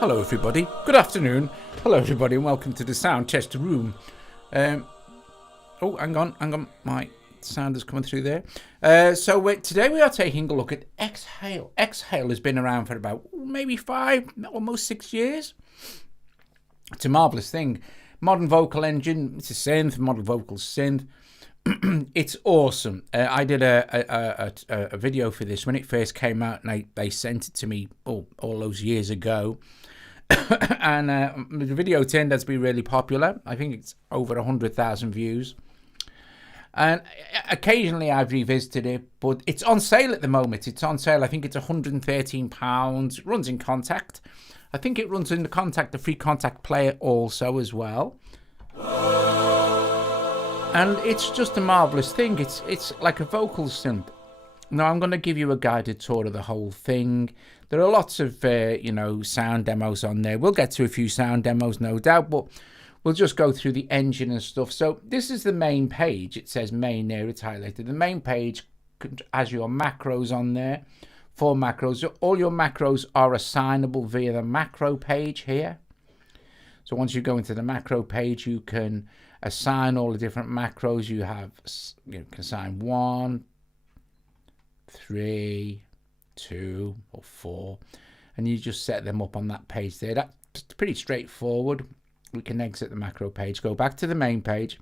Hello everybody, good afternoon. Hello everybody and welcome to the sound test room. Oh, hang on, my sound is coming through there. Today we are taking a look at Exhale. Exhale has been around for about maybe 5, almost 6 years. It's a marvellous thing. Modern vocal engine, it's a synth, modern vocal synth. It's awesome. I did a video for this when it first came out, and they sent it to me all those years ago. And the video turned out to be really popular. I think it's over 100,000 views. And occasionally I've revisited it, but it's on sale at the moment. It's on sale. I think it's £113. It runs in Contact. I think it runs in the Contact, the free Contact player also as well. And it's just a marvellous thing. It's like a vocal synth. Now I'm going to give you a guided tour of the whole thing. There are lots of sound demos on there. We'll get to a few sound demos, no doubt, but we'll just go through the engine and stuff. So this is the main page. It says main there. It's highlighted. The main page has your macros on there. 4 macros. All your macros are assignable via the macro page here. So once you go into the macro page, you can assign all the different macros. You can assign 1, 3, 2 or 4, and you just set them up on that page there. That's pretty straightforward. We can exit the macro page, go back to the main page.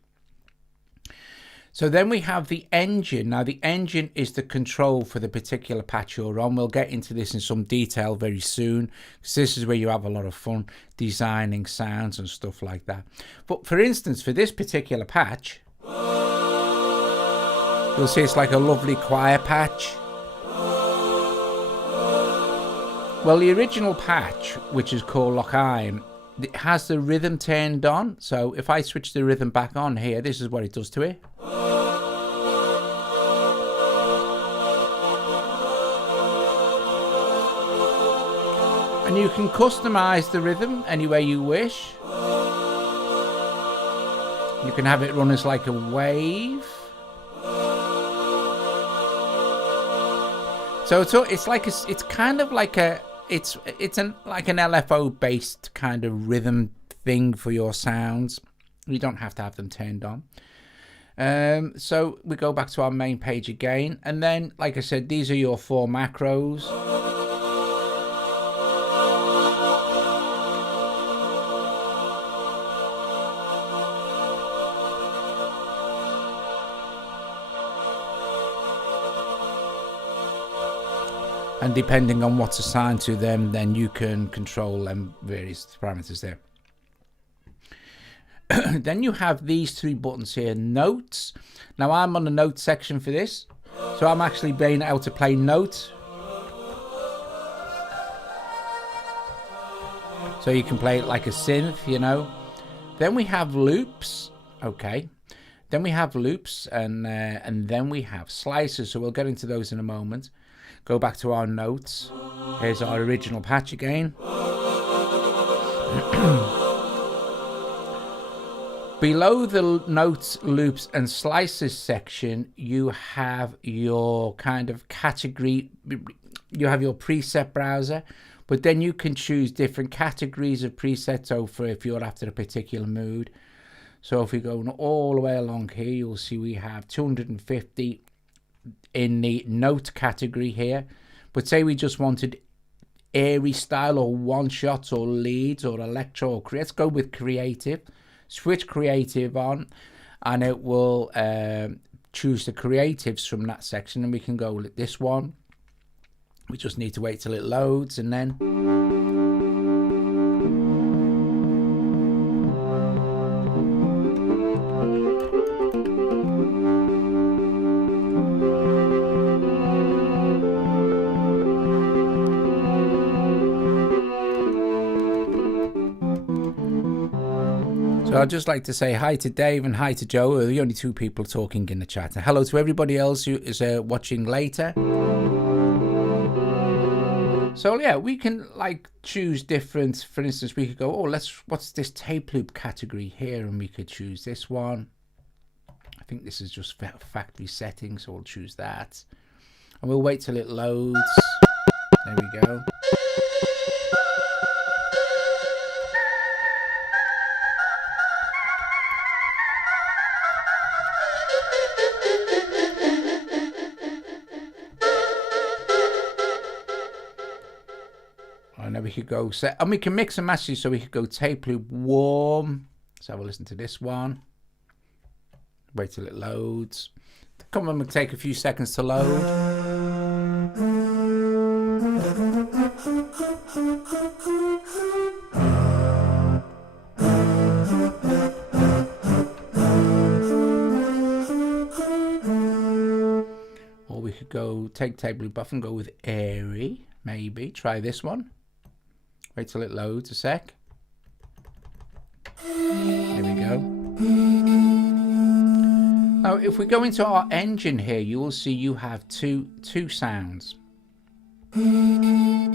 So then we have the engine. Now the engine is the control for the particular patch you're on. We'll get into this in some detail very soon, because this is where you have a lot of fun designing sounds and stuff like that. But for instance, for this particular patch, you'll see it's like a lovely choir patch. Well, the original patch, which is called Lock Iron, it has the rhythm turned on. So if I switch the rhythm back on here, this is what it does to it. And you can customize the rhythm any way you wish. You can have it run as like a wave. So it's like it's kind of like an LFO based kind of rhythm thing for your sounds. You don't have to have them turned on. So we go back to our main page again, and then like I said, these are your 4 macros. And depending on what's assigned to them, then you can control them, various parameters there. Then you have these 3 buttons here, notes. Now I'm on the note section for this, so I'm actually being able to play notes. So you can play it like a synth, Then we have loops, okay. Then we have loops, and then we have slices. So we'll get into those in a moment. Go back to our notes. Here's our original patch again. Below the notes, loops, and slices section, you have your kind of category. You have your preset browser, but then you can choose different categories of presets over if you're after a particular mood. So if we go all the way along here, you'll see we have 250 in the note category here. But say we just wanted airy style or one shots or leads or electro or let's go with creative. Switch creative on, and it will choose the creatives from that section, and we can go with this one. We just need to wait till it loads, and then So I'd just like to say hi to Dave and hi to Joe, who are the only 2 people talking in the chat. And hello to everybody else who is watching later. So yeah, we can like choose different, for instance, we could go, what's this tape loop category here? And we could choose this one. I think this is just factory settings, so we'll choose that. And we'll wait till it loads. There we go. And then we could go set, and we can mix and match these, so we could go tape loop warm. Let's have a listen to this one. Wait till it loads. Come on, it'll take a few seconds to load. Or we could go take tape loop off and go with airy, maybe. Try this one. Wait till it loads a sec. There we go. Now, if we go into our engine here, you will see you have two sounds. And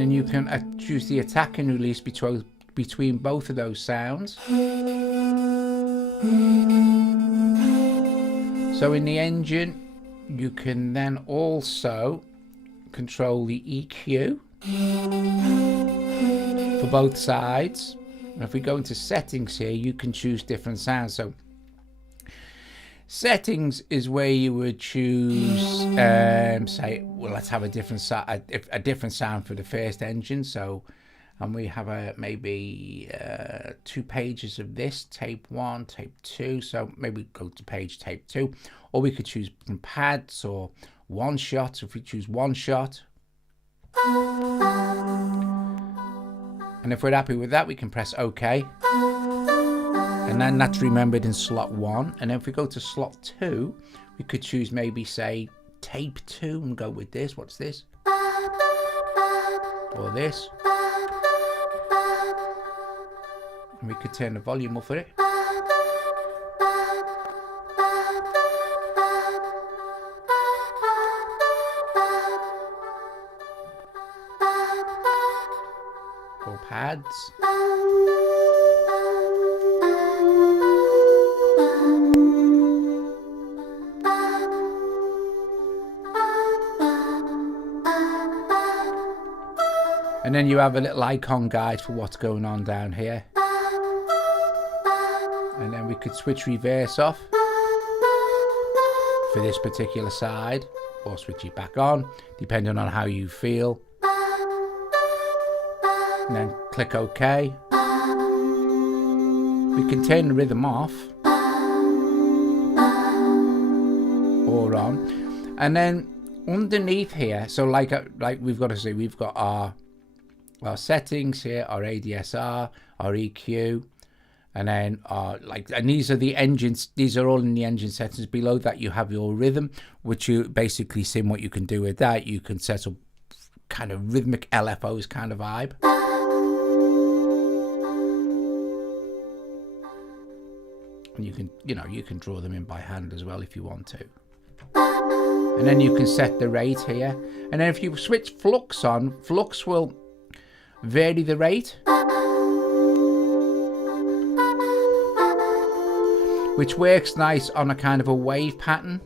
then you can choose the attack and release between both of those sounds. So in the engine, you can then also control the EQ for both sides. And if we go into settings here, you can choose different sounds. So settings is where you would choose, say, well, let's have a different sound for the first engine. So, and we have maybe 2 pages of this, tape 1, tape 2. So maybe go to page tape 2, or we could choose from pads or one shot. If we choose one shot, and if we're happy with that, we can press OK. And then that's remembered in slot 1. And then if we go to slot 2, we could choose maybe, say, tape 2 and go with this. What's this? Or this. And we could turn the volume up for it. Or pads. And then you have a little icon guide for what's going on down here. And then we could switch reverse off for this particular side, or switch it back on, depending on how you feel. And then click OK. We can turn the rhythm off or on. And then underneath here, so like we've got to see, we've got our settings here, our ADSR, our EQ, and then and these are the engines. These are all in the engine settings. Below that, you have your rhythm, which you basically see what you can do with that. You can set up kind of rhythmic LFOs kind of vibe. And you can, you can draw them in by hand as well if you want to. And then you can set the rate here. And then if you switch flux on, flux will vary the rate, which works nice on a kind of a wave pattern.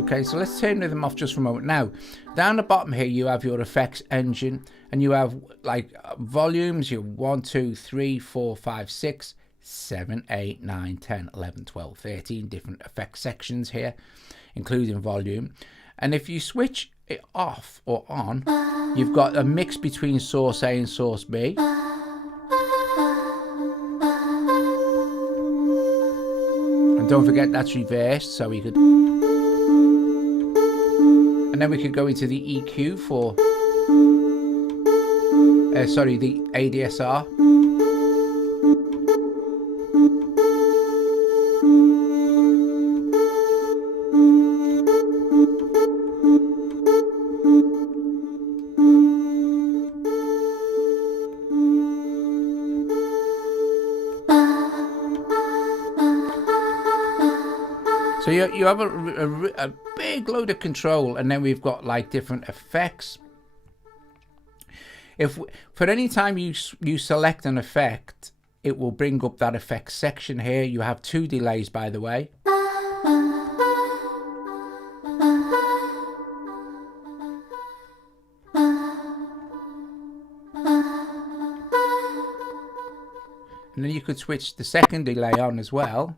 Okay, so let's turn them off just for a moment. Now, down the bottom here, you have your effects engine, and you have volumes, your 1, 2, 3, 4, 5, 6, 7, 8, 9, 10, 11, 12, 13 different effect sections here, including volume. And if you switch it off or on, you've got a mix between source A and source B. And don't forget that's reversed, so we could... And then we could go into the EQ for... the ADSR. So you have a big load of control, and then we've got different effects. If for any time you select an effect, it will bring up that effects section here. You have 2 delays, by the way. And then you could switch the second delay on as well.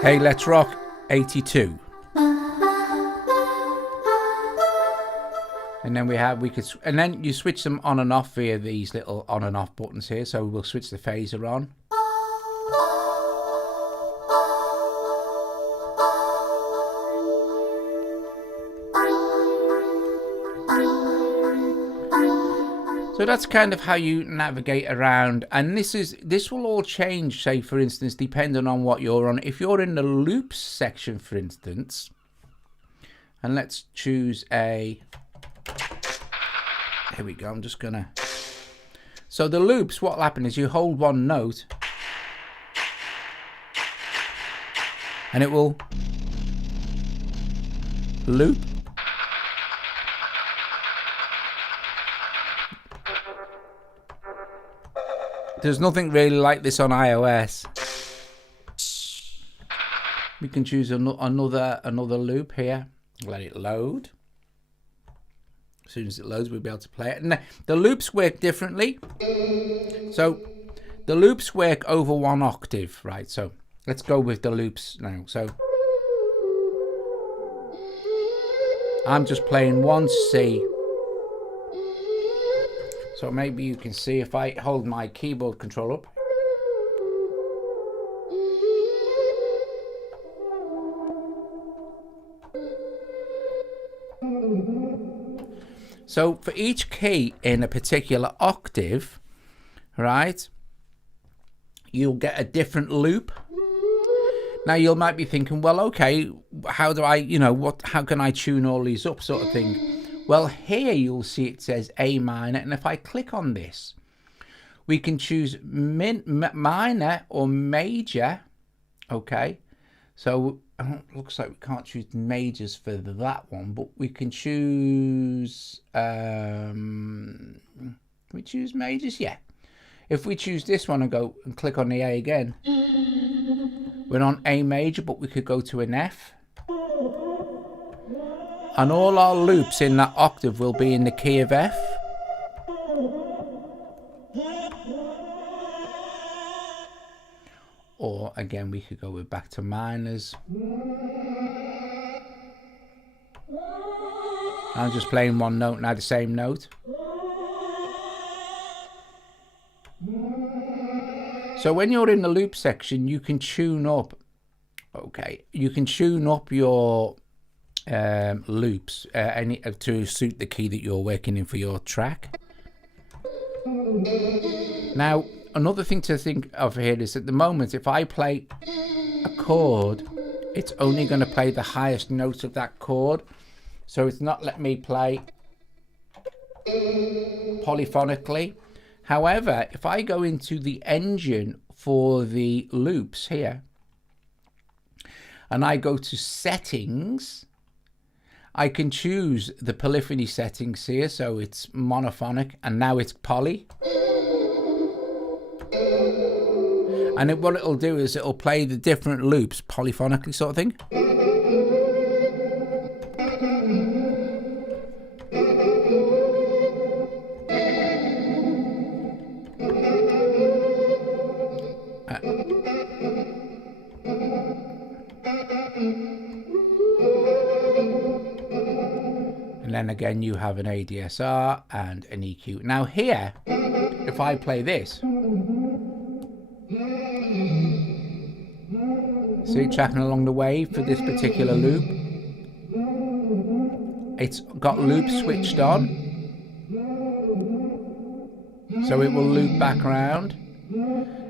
Hey, let's rock 82. And then and then you switch them on and off via these little on and off buttons here. So we'll switch the phaser on. So that's kind of how you navigate around, and this will all change, say for instance, depending on what you're on. If you're in the loops section, for instance, and let's choose here we go, I'm just gonna, so the loops, what'll happen is you hold one note and it will loop. There's nothing really like this on iOS. We can choose another loop here. Let it load. As soon as it loads, we'll be able to play it. And the loops work differently. So the loops work over 1 octave, right? So let's go with the loops now. So I'm just playing 1 C. So maybe you can see if I hold my keyboard control up. So for each key in a particular octave, right, you'll get a different loop. Now you might be thinking, well, okay, how do I, how can I tune all these up, sort of thing? Well, here you'll see it says A minor, and if I click on this, we can choose minor or major. Okay, so looks like we can't choose majors for that one, but we can choose. Can we choose majors? Yeah. If we choose this one and go and click on the A again, we're on A major, but we could go to an F. And all our loops in that octave will be in the key of F. Or again, we could go back to minors. I'm just playing 1 note now, the same note. So when you're in the loop section, you can tune up. Okay, you can tune up your loops to suit the key that you're working in for your track. Now, another thing to think of here is at the moment, if I play a chord, it's only going to play the highest note of that chord. So it's not letting me play polyphonically. However, if I go into the engine for the loops here, and I go to settings, I can choose the polyphony settings here, so it's monophonic, and now it's poly. And what it'll do is it'll play the different loops polyphonically, sort of thing. And then again, you have an ADSR and an EQ. Now here, if I play this, see, tracking along the wave for this particular loop, it's got loop switched on, so it will loop back around.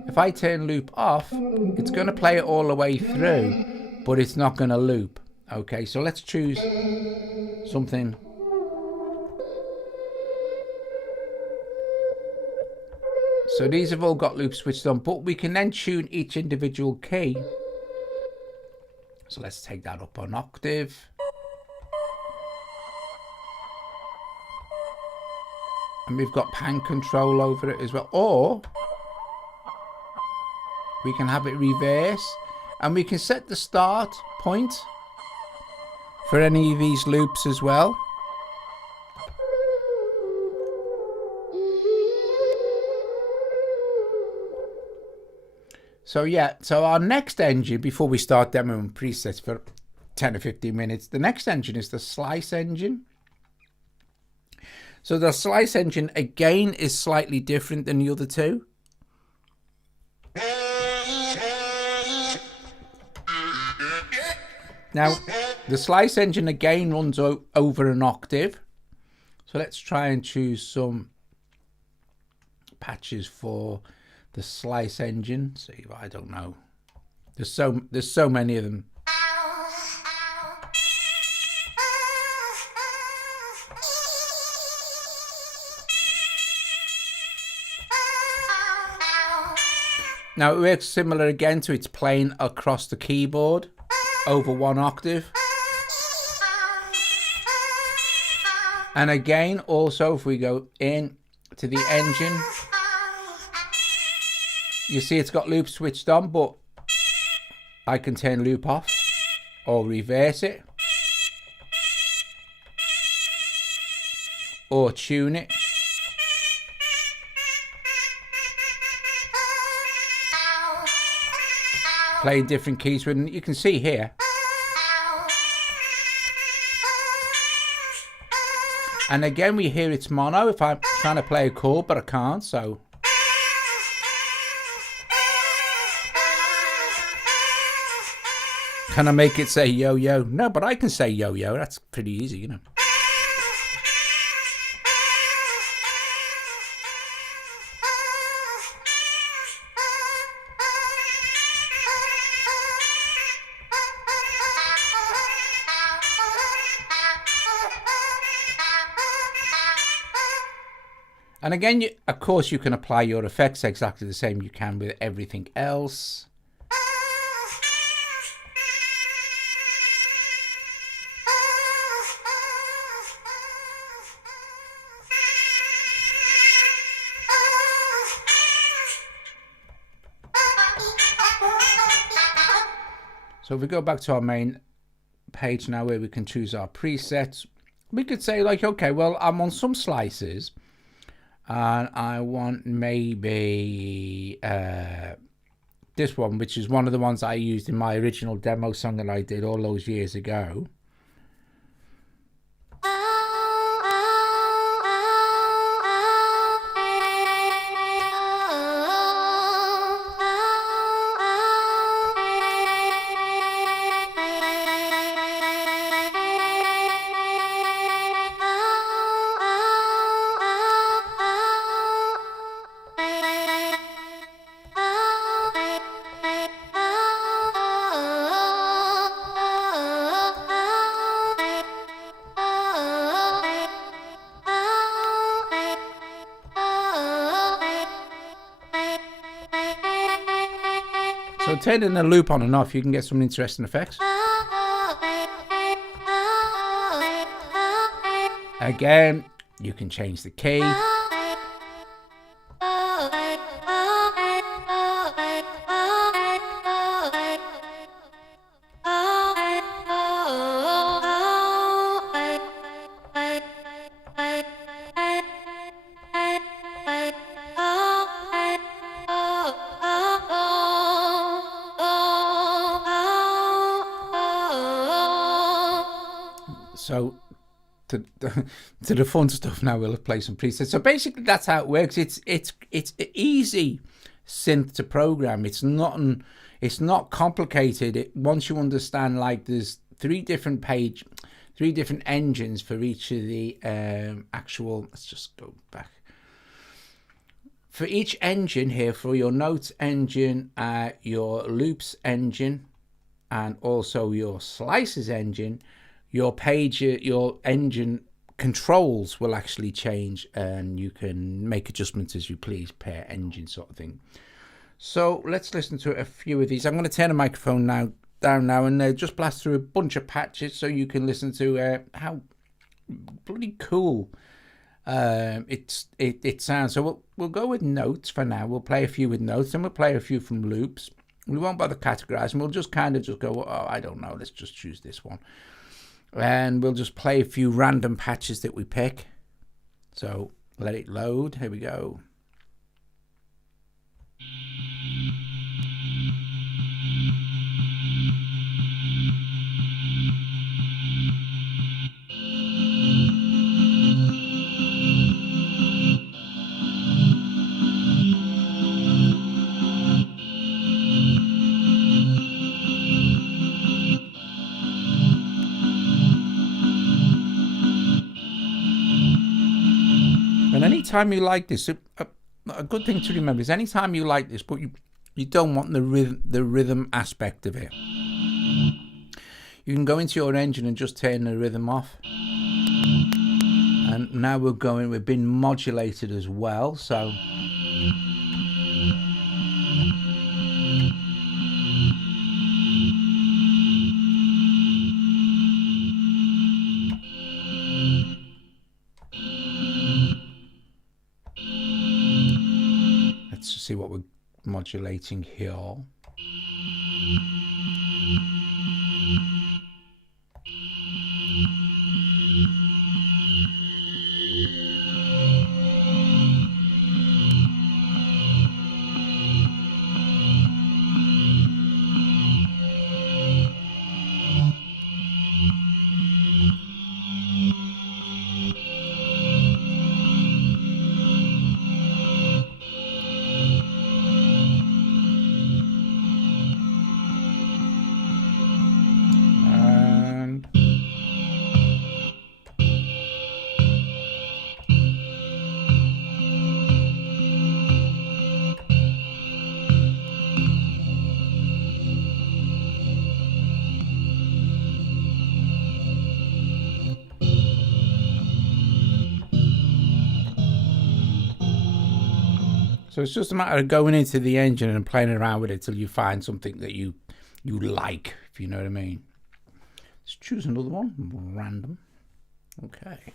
If I turn loop off, it's going to play it all the way through, but it's not going to loop. Okay, so let's choose something. So these have all got loops switched on, but we can then tune each individual key. So let's take that up an octave. And we've got pan control over it as well. Or we can have it reverse And we can set the start point for any of these loops as well. So yeah, so our next engine, before we start demoing presets for 10 or 15 minutes, the next engine is the slice engine. So the slice engine, again, is slightly different than the other two. Now, the slice engine again runs over an octave. So let's try and choose some patches for the slice engine. See, I don't know. There's so many of them. Now it works similar again to it's playing across the keyboard over one octave. And again, also if we go in to the engine, you see it's got loop switched on, but I can turn loop off or reverse it or tune it. Playing different keys with, you can see here. And again, we hear it's mono if I'm trying to play a chord, but I can't, so. Can I make it say yo-yo? No, but I can say yo-yo. That's pretty easy, you know. And again, of course, you can apply your effects exactly the same you can with everything else. So if we go back to our main page now where we can choose our presets, we could say like, okay, well, I'm on some slices. And I want maybe this one, which is one of the ones I used in my original demo song that I did all those years ago. So turning the loop on and off, you can get some interesting effects. Again, you can change the key. So to the fun stuff now, we'll play some presets. So basically that's how it works. It's easy synth to program. It's not complicated. Once you understand, like, there's three different engines for each of the actual, let's just go back. For each engine here, for your notes engine, your loops engine, and also your slices engine, your engine controls will actually change, and you can make adjustments as you please per engine, sort of thing. So let's listen to a few of these. I'm going to turn the microphone down now and just blast through a bunch of patches so you can listen to how bloody cool it sounds. So we'll go with notes for now. We'll play a few with notes, and we'll play a few from loops. We won't bother categorizing. We'll just kind of just go, oh, I don't know, let's just choose this one. And we'll just play a few random patches that we pick. So let it load. Here we go. And anytime you like this, a good thing to remember is anytime you like this, but you don't want the rhythm aspect of it, you can go into your engine and just turn the rhythm off. And now we've been modulated as well, so let's see what we're modulating here. So it's just a matter of going into the engine and playing around with it till you find something that you like, if you know what I mean. Let's choose another one, random. Okay.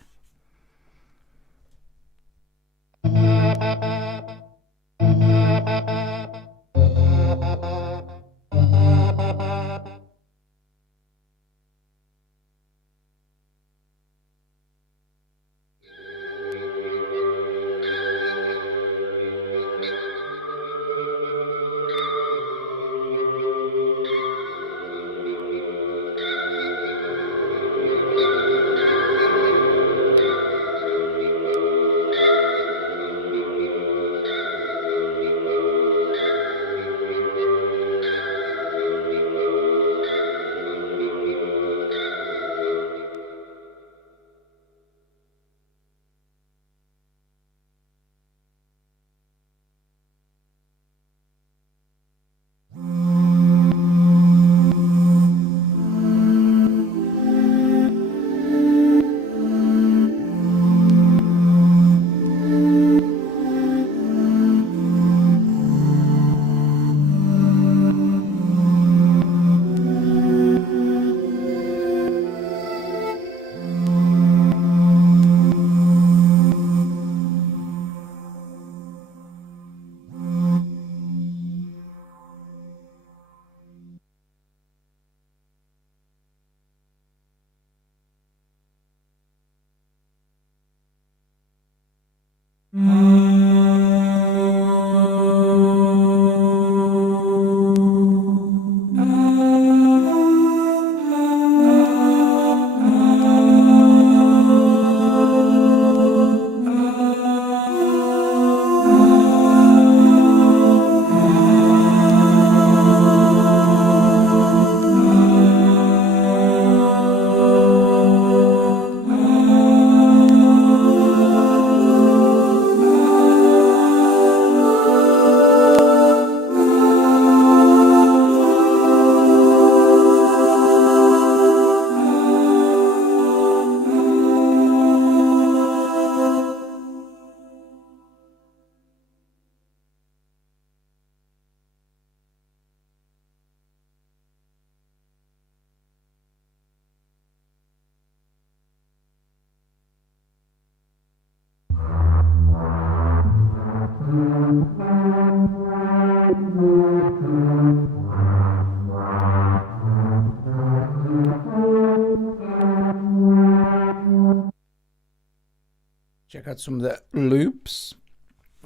check out some of the loops.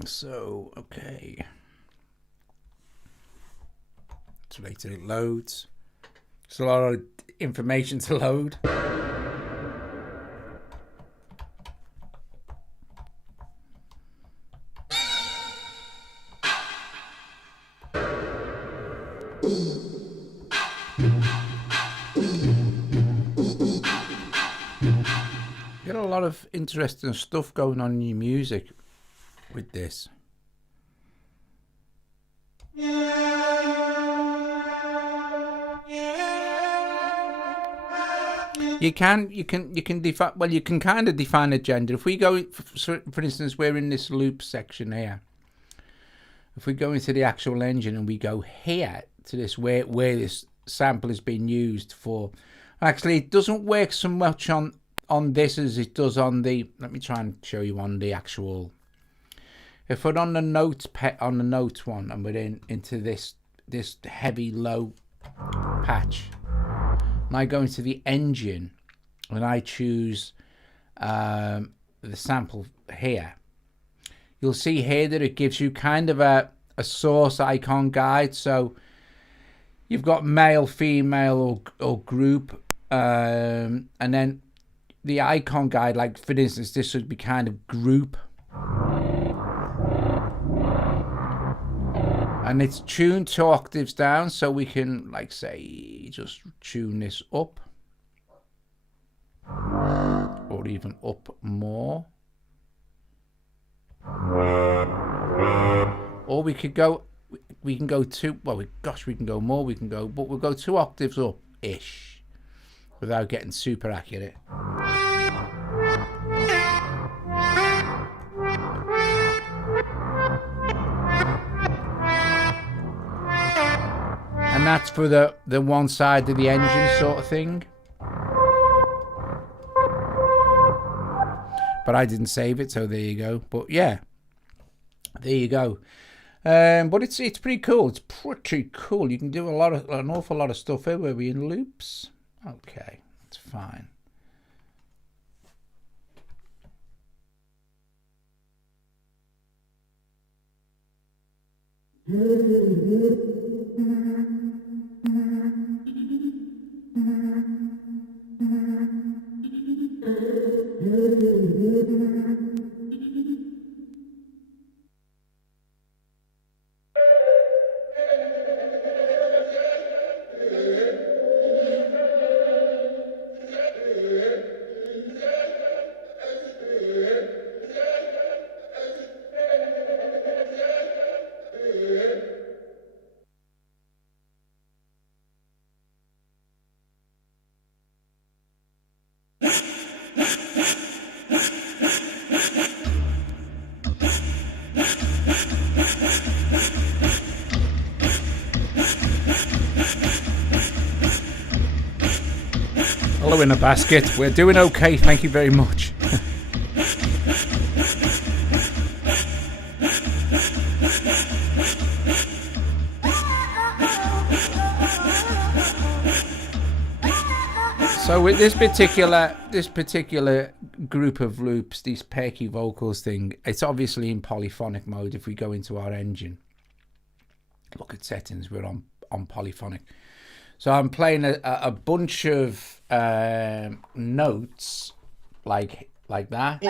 So, okay. Let's wait till it loads. There's a lot of information to load. Get a lot of interesting stuff going on in your music with this. You can define, well, you can kind of define a gender. If we go, for instance, we're in this loop section here. If we go into the actual engine and we go here to this where this sample is being used for, actually it doesn't work so much on this as it does on the, let me try and show you on the actual, if we're on the note one and we're into this heavy low patch, and I go into the engine and I choose the sample here, you'll see here that it gives you kind of a source icon guide. So you've got male, female, or group, and then the icon guide, like for instance, this would be kind of group, and it's tuned 2 octaves down, so we can, like, say, just tune this up, or even up more, or we can go 2, well, gosh, we can go more, but we'll go 2 octaves up ish without getting super accurate. And that's for the one side of the engine sort of thing. But I didn't save it, so there you go. But yeah, there you go. But it's pretty cool. It's pretty cool. You can do an awful lot of stuff here. Where we in loops? Okay, that's fine. Hello in a basket. We're doing okay, thank you very much. So with this particular group of loops, these perky vocals thing, it's obviously in polyphonic mode. If we go into our engine, look at settings, we're on polyphonic. So I'm playing a bunch of notes like that.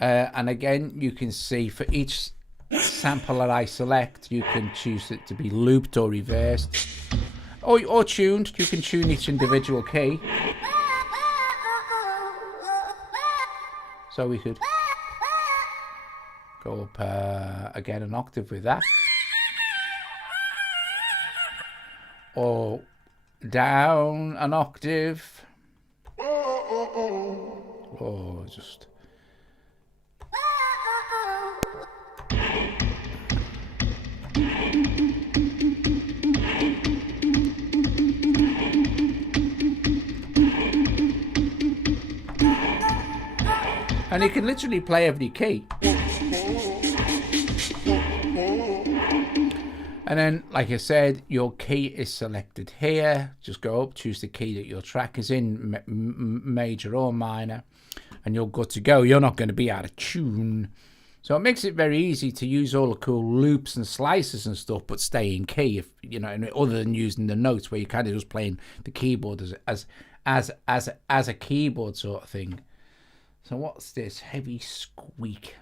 And again, you can see for each sample that I select, you can choose it to be looped or reversed. Or tuned. You can tune each individual key. So we could go up again an octave with that. Or down an octave. Or just... And you can literally play every key. And then, like I said, your key is selected here. Just go up, choose the key that your track is in, major or minor, and you're good to go. You're not going to be out of tune. So it makes it very easy to use all the cool loops and slices and stuff, but stay in key. If you know, other than using the notes where you kind of just playing the keyboard as a keyboard sort of thing. So what's this? Heavy squeak.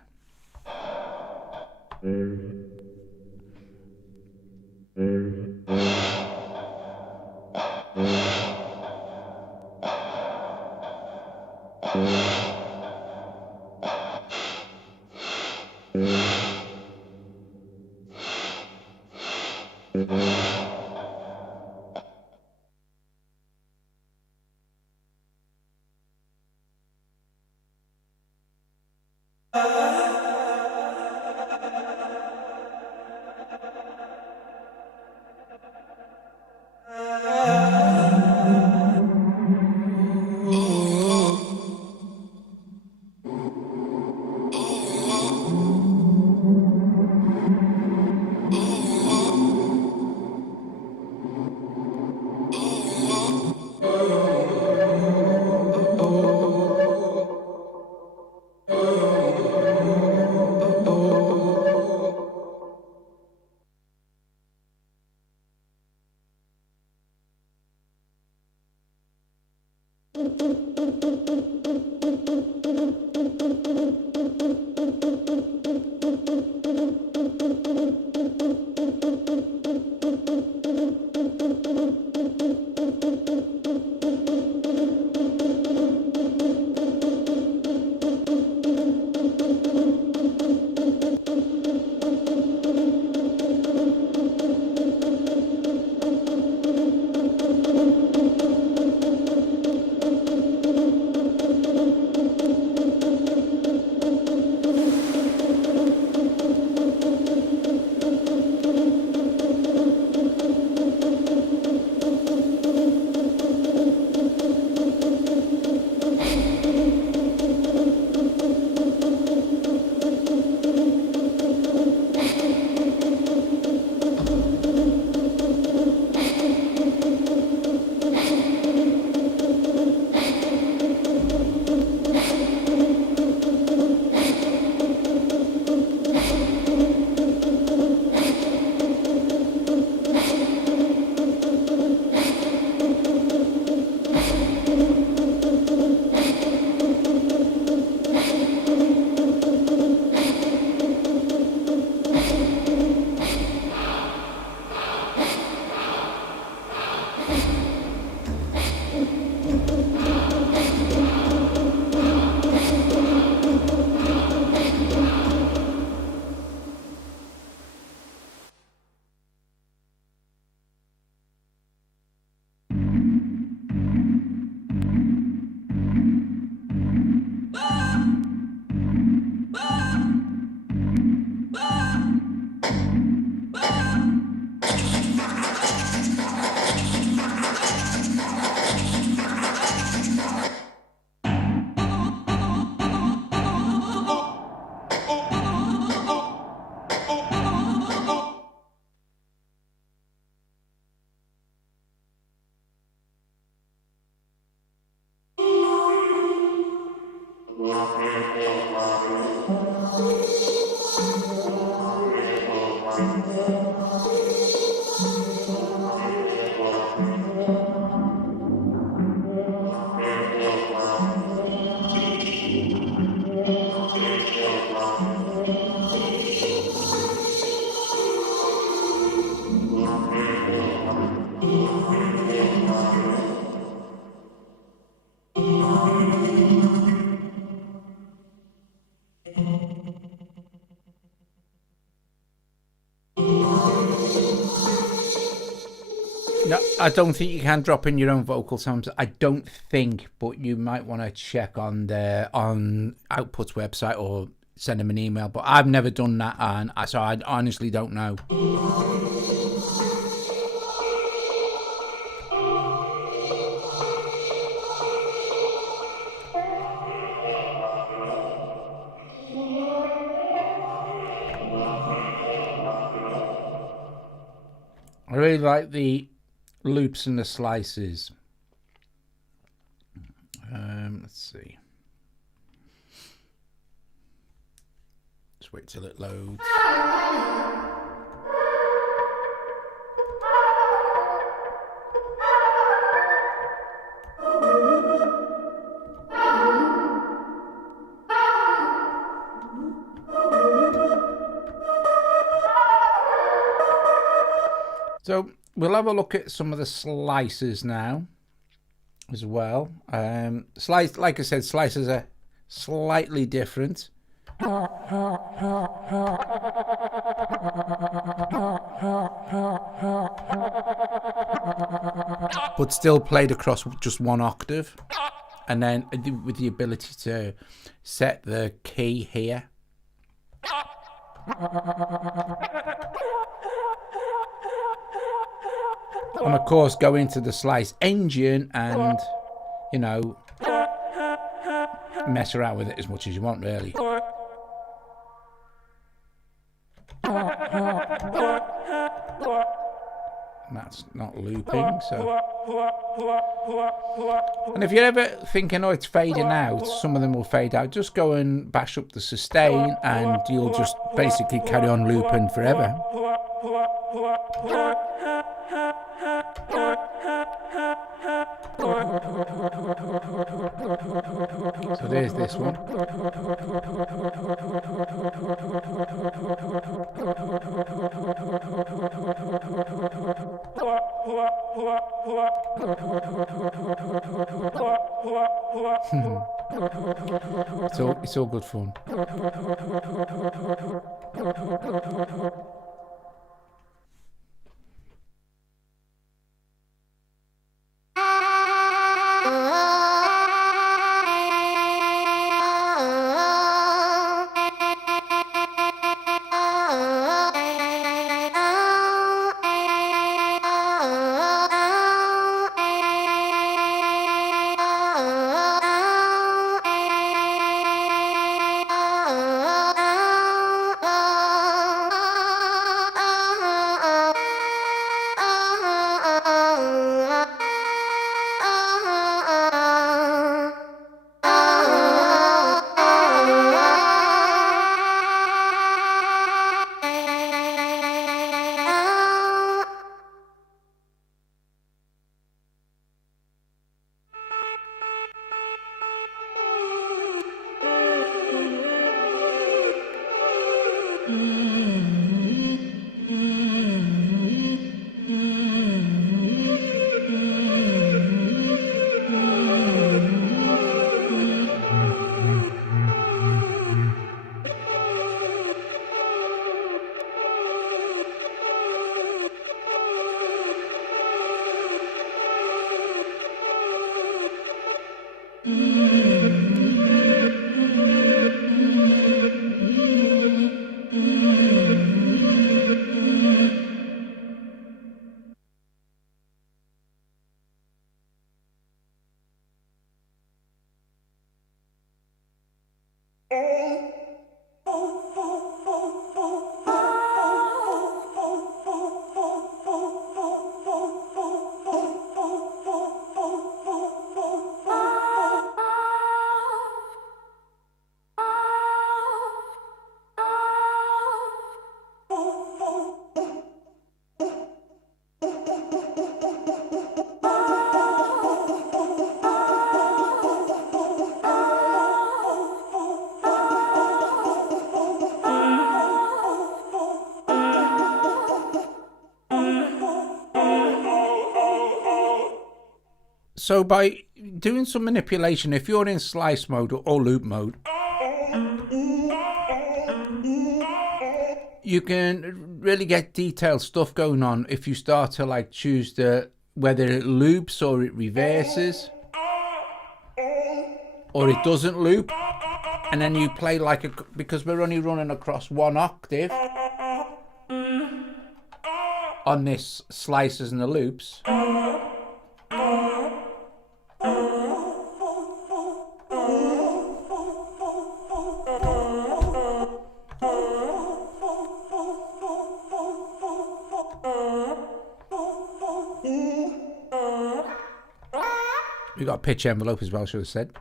No, I don't think you can drop in your own vocal sounds. I don't think, but you might want to check on the Output's website or send them an email. But I've never done that, and so I honestly don't know. really like the loops and the slices. Let's see. Just wait till it loads. So we'll have a look at some of the slices now as well. Like I said, slices are slightly different. But still played across just one octave. And then with the ability to set the key here. And of course go into the slice engine and, you know, mess around with it as much as you want, really. And that's not looping, so. And if you're ever thinking, oh, it's fading out, some of them will fade out, just go and bash up the sustain and you'll just basically carry on looping forever. So there's this one. It's all good fun. So by doing some manipulation, if you're in slice mode or loop mode, you can really get detailed stuff going on if you start to like choose whether it loops or it reverses or it doesn't loop, and then you play because we're only running across one octave on this slices and the loops. got a pitch envelope as well, should have said.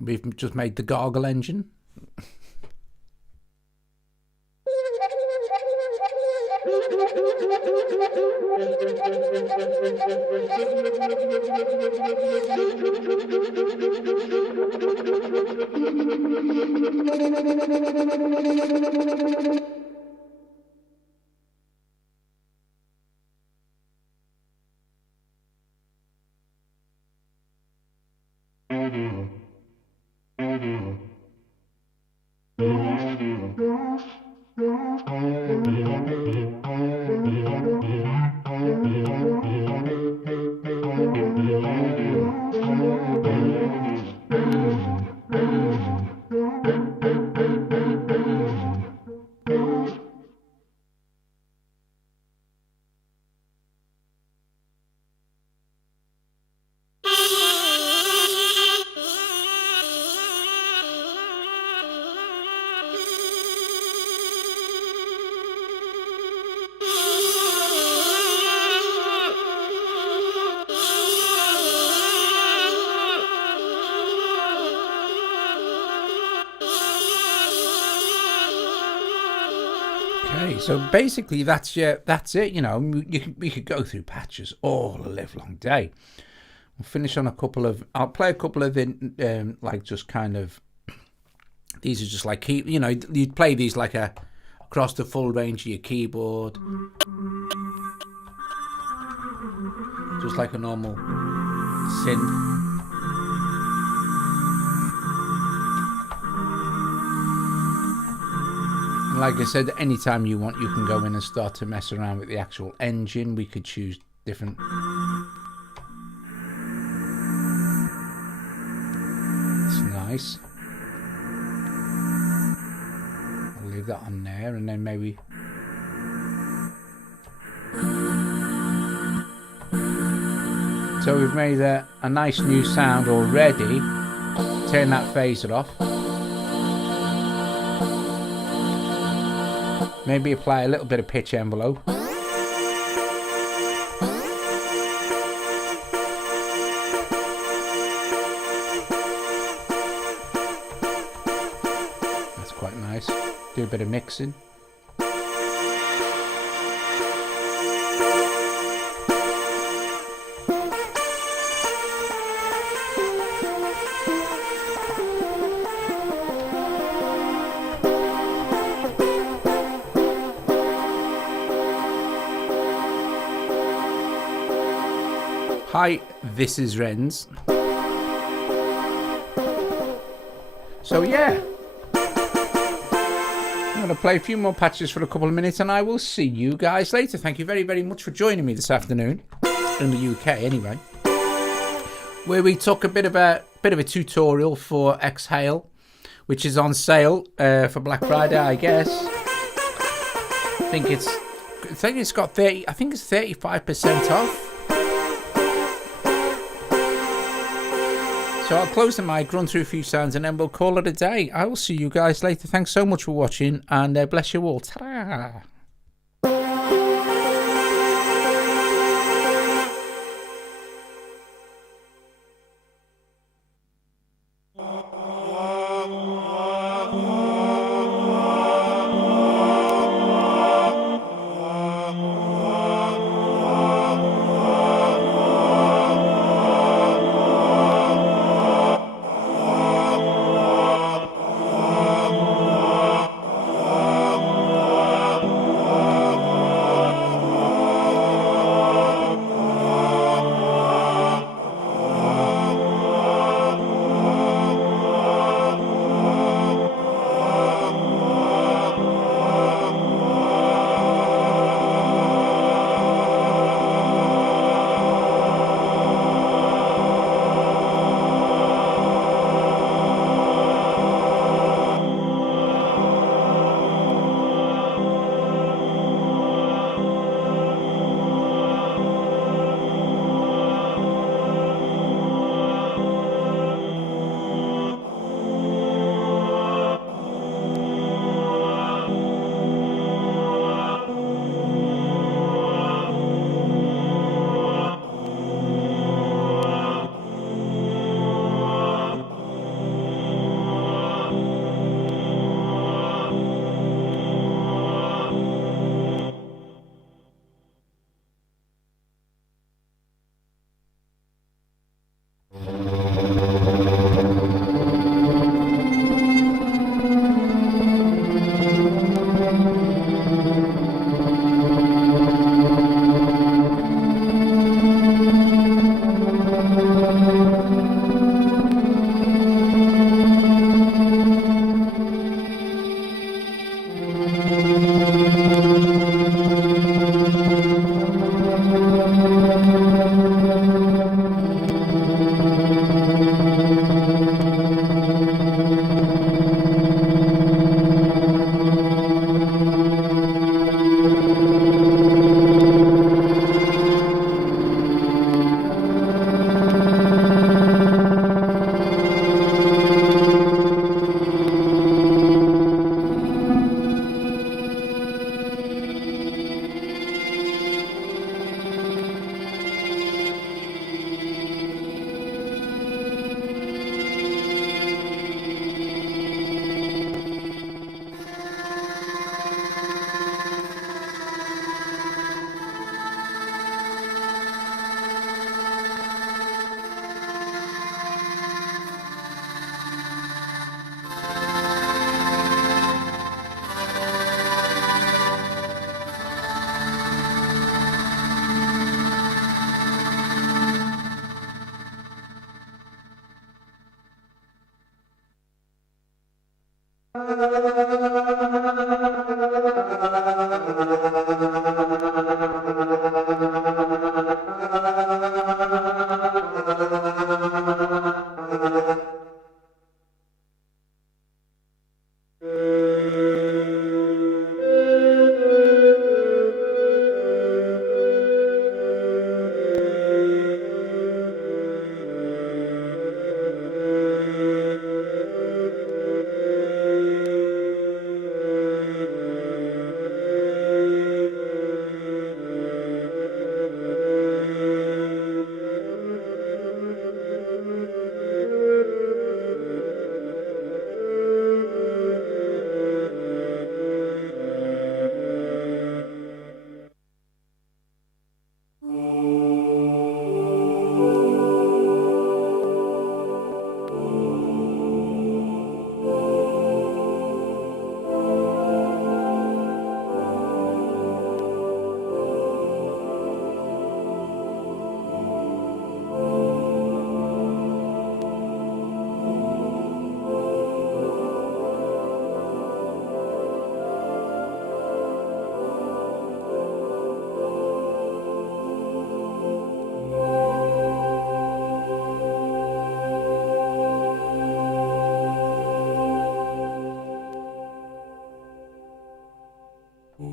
We've just made the gargle engine. Okay, so basically that's it. You know, we could go through patches all the live long day. We'll finish on a couple of. I'll play a couple of like just kind of. These are just like you know, you'd play these like across the full range of your keyboard, just like a normal synth. Like I said, anytime you want, you can go in and start to mess around with the actual engine. We could choose different. It's nice. I'll leave that on there, and then maybe. So we've made a nice new sound already. Turn that phaser off. Maybe apply a little bit of pitch envelope. That's quite nice. Do a bit of mixing. Hi, this is Renz. So yeah, I'm going to play a few more patches for a couple of minutes and I will see you guys later. Thank you very, very much for joining me this afternoon, in the UK anyway, where we took a bit of a tutorial for Exhale, which is on sale for Black Friday, I guess. I think it's got 35% off. So I'll close the mic, run through a few sounds, and then we'll call it a day. I will see you guys later. Thanks so much for watching, and bless you all. Ta-da!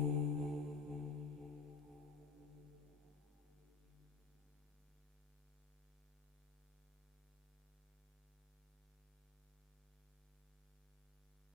Ooh.